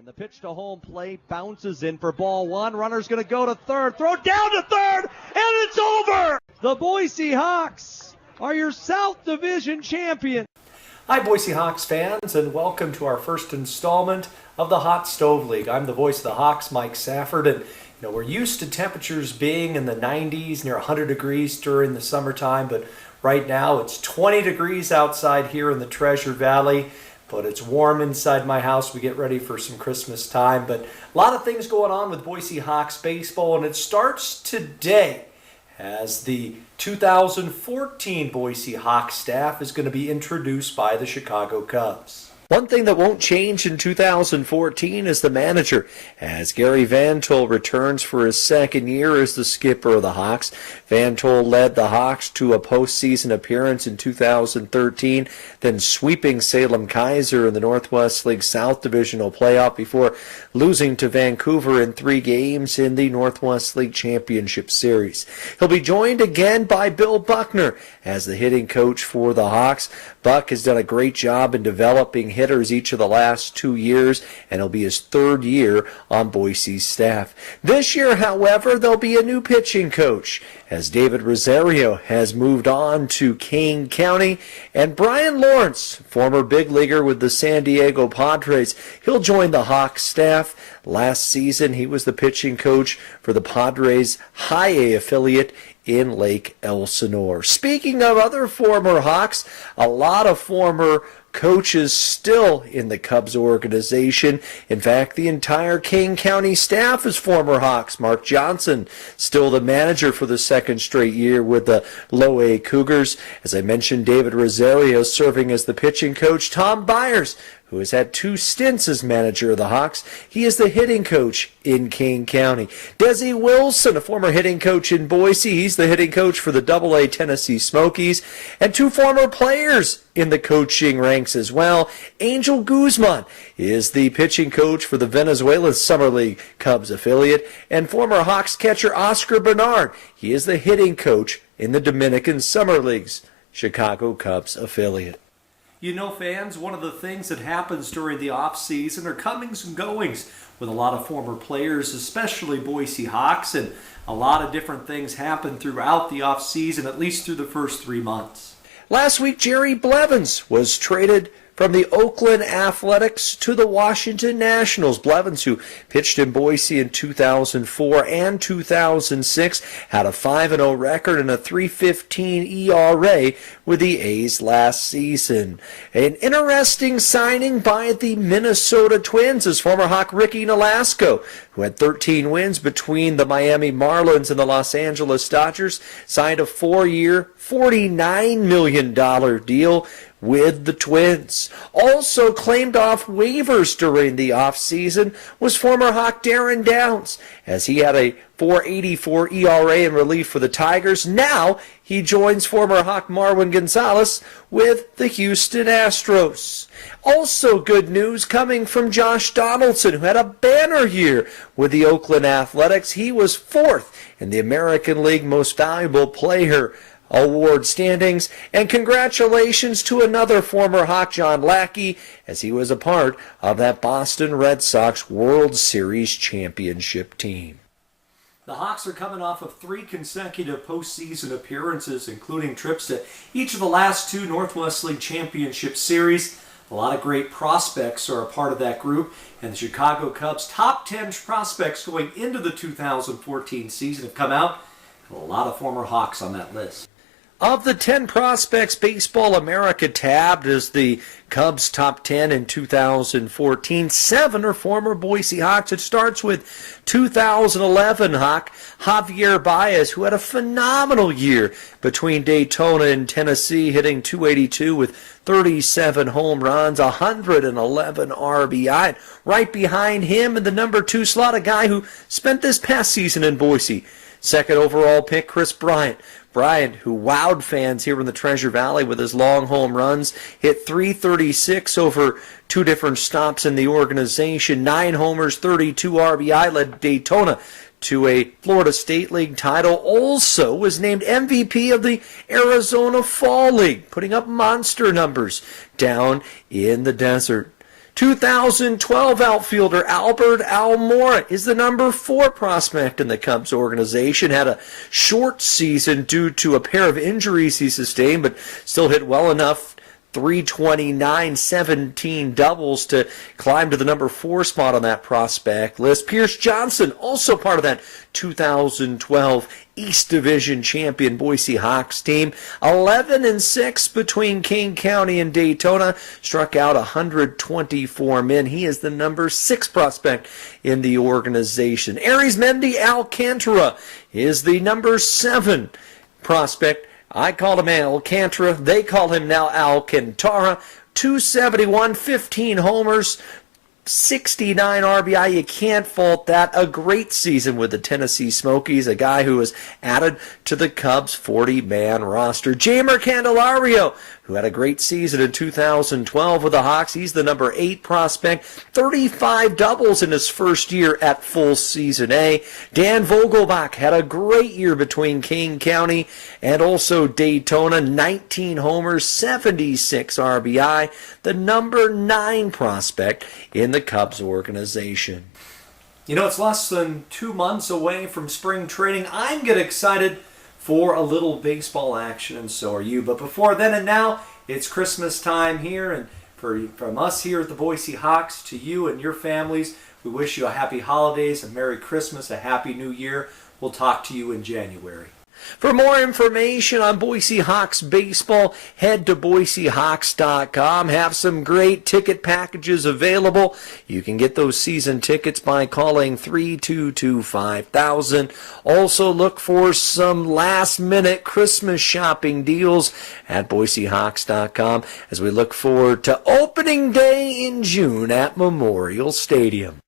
And the pitch to home plate bounces in for ball one. Runner's going to go to third. Throw down to third, and it's over! The Boise Hawks are your South Division champion. Hi, Boise Hawks fans, and welcome to our first installment of the Hot Stove League. I'm the voice of the Hawks, Mike Safford, and we're used to temperatures being in the 90s, near 100 degrees during the summertime, but right now it's 20 degrees outside here in the Treasure Valley. But it's warm inside my house. We get ready for some Christmas time. But a lot of things going on with Boise Hawks baseball, and it starts today as the 2014 Boise Hawks staff is going to be introduced by the Chicago Cubs. One thing that won't change in 2014 is the manager, as Gary Van Tol returns for his second year as the skipper of the Hawks. Van Tol led the Hawks to a postseason appearance in 2013, then sweeping Salem Kaiser in the Northwest League South Divisional Playoff before losing to Vancouver in 3 games in the Northwest League Championship Series. He'll be joined again by Bill Buckner as the hitting coach for the Hawks. Buck has done a great job in developing hitters each of the last 2 years, and it'll be his 3rd year on Boise's staff. This year, however, there'll be a new pitching coach, as David Rosario has moved on to Kane County, and Brian Lawrence, former big leaguer with the San Diego Padres, he'll join the Hawks staff. Last season, he was the pitching coach for the Padres High A affiliate in Lake Elsinore. Speaking of other former Hawks, a lot of former coaches still in the Cubs organization. In fact, the entire Kane County staff is former Hawks. Mark Johnson, still the manager for the 2nd straight year with the Low A Cougars. As I mentioned, David Rosario serving as the pitching coach. Tom Byers, who has had 2 stints as manager of the Hawks, he is the hitting coach in Kane County. Desi Wilson, a former hitting coach in Boise, he's the hitting coach for the AA Tennessee Smokies, and 2 former players in the coaching ranks as well. Angel Guzman is the pitching coach for the Venezuelan Summer League Cubs affiliate, and former Hawks catcher Oscar Bernard, he is the hitting coach in the Dominican Summer League's Chicago Cubs affiliate. You know, fans, one of the things that happens during the off-season are comings and goings with a lot of former players, especially Boise Hawks, and a lot of different things happen throughout the off-season, at least through the first 3 months. Last week, Jerry Blevins was traded from the Oakland Athletics to the Washington Nationals. Blevins, who pitched in Boise in 2004 and 2006, had a 5-0 record and a 3.15 ERA with the A's last season. An interesting signing by the Minnesota Twins is former Hawk Ricky Nolasco, who had 13 wins between the Miami Marlins and the Los Angeles Dodgers, signed a 4-year, $49 million deal with the Twins. Also claimed off waivers during the offseason was former Hawk Darren Downs, as he had a 4.84 ERA in relief for the Tigers. Now he joins former Hawk Marwin Gonzalez with the Houston Astros. Also good news coming from Josh Donaldson, who had a banner year with the Oakland Athletics. He was 4th in the American League Most Valuable Player award standings, and congratulations to another former Hawk, John Lackey, as he was a part of that Boston Red Sox World Series championship team. The Hawks are coming off of 3 consecutive postseason appearances, including trips to each of the last 2 Northwest League Championship Series. A lot of great prospects are a part of that group, and the Chicago Cubs' top 10 prospects going into the 2014 season have come out, and a lot of former Hawks on that list. Of the 10 prospects Baseball America tabbed as the Cubs' top 10 in 2014, 7 are former Boise Hawks. It starts with 2011 Hawk Javier Baez, who had a phenomenal year between Daytona and Tennessee, hitting .282 with 37 home runs, 111 RBI. Right behind him in the number 2 slot, a guy who spent this past season in Boise. 2nd overall pick, Chris Bryant. Bryant, who wowed fans here in the Treasure Valley with his long home runs, hit .336 over 2 different stops in the organization, 9 homers, 32 RBI, led Daytona to a Florida State League title. Also was named MVP of the Arizona Fall League, putting up monster numbers down in the desert. 2012 outfielder Albert Almora is the number 4 prospect in the Cubs organization. Had a short season due to a pair of injuries he sustained, but still hit well enough. 329, 17 doubles to climb to the number 4 spot on that prospect list. Pierce Johnson, also part of that 2012 East Division champion Boise Hawks team. 11-6 between King County and Daytona. Struck out 124 men. He is the number 6 prospect in the organization. Arizmendi Alcantara is the number 7 prospect. I called him Alcantara. They call him now Alcantara. 271, 15 homers, 69 RBI. You can't fault that. A great season with the Tennessee Smokies. A guy who was added to the Cubs' 40-man roster. Jamer Candelario, who had a great season in 2012 with the Hawks. He's the number 8 prospect. 35 doubles in his first year at full season A. Dan Vogelbach had a great year between King County and also Daytona. 19 homers, 76 RBI. The number 9 prospect in the Cubs organization. You know, it's less than 2 months away from spring training. I'm getting excited for a little baseball action, and so are you. But before then and now, it's Christmas time here, and from us here at the Boise Hawks to you and your families, we wish you a happy holidays, a Merry Christmas, a Happy New Year. We'll talk to you in January. For more information on Boise Hawks baseball, head to BoiseHawks.com. Have some great ticket packages available. You can get those season tickets by calling 322-5000. Also look for some last-minute Christmas shopping deals at BoiseHawks.com as we look forward to opening day in June at Memorial Stadium.